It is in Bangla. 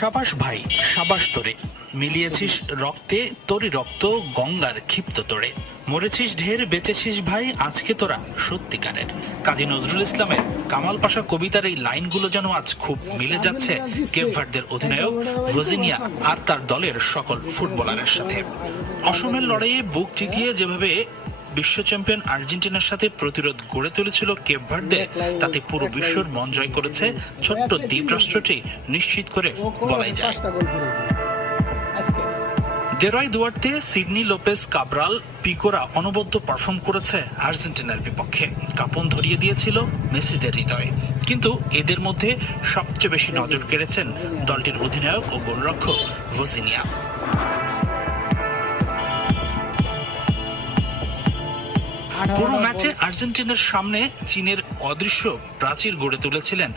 সাবাস ভাই, সাবাস তোরে, মিলিয়েছিস রক্তে তোরই রক্ত গঙ্গার ক্ষিপ্ত তোড়ে। মরেছিস ঢের, বেঁচেছিস ভাই আজকে তোরা সত্যিকারের। কাজী নজরুল ইসলামের কামাল পাশা কবিতার এই লাইনগুলো যেন আজ খুব মিলে যাচ্ছে কেপ ভার্দের অধিনায়ক ভজিনিয়া আর তার দলের সকল ফুটবলারের সাথে। অসমের লড়াইয়ে বুক চিতিয়ে যেভাবে বিশ্ব চ্যাম্পিয়ন আর্জেন্টিনার সাথে প্রতিরোধ গড়ে তুলেছিল কেপ ভার্দে, তাতে পুরো বিশ্বর মন জয় করেছে ছোট্ট দ্বীপ রাষ্ট্রটি নিশ্চিত করে বলাই যায়। দেরয় দুয়ার্তে, সিডনি লোপেস, কাব্রাল, পিকোরা অনবদ্য পারফর্ম করেছে আর্জেন্টিনার বিপক্ষে। কাঁপন ধরিয়ে দিয়েছিল মেসিদের হৃদয়ে। কিন্তু এদের মধ্যে সবচেয়ে বেশি নজর কেড়েছেন দলটির অধিনায়ক ও গোলরক্ষক ভজিনিয়া। পুরো ম্যাচে আর্জেন্টিনার সামনে চীনের অদৃশ্য প্রাচীর গড়ে তুলেছিলেন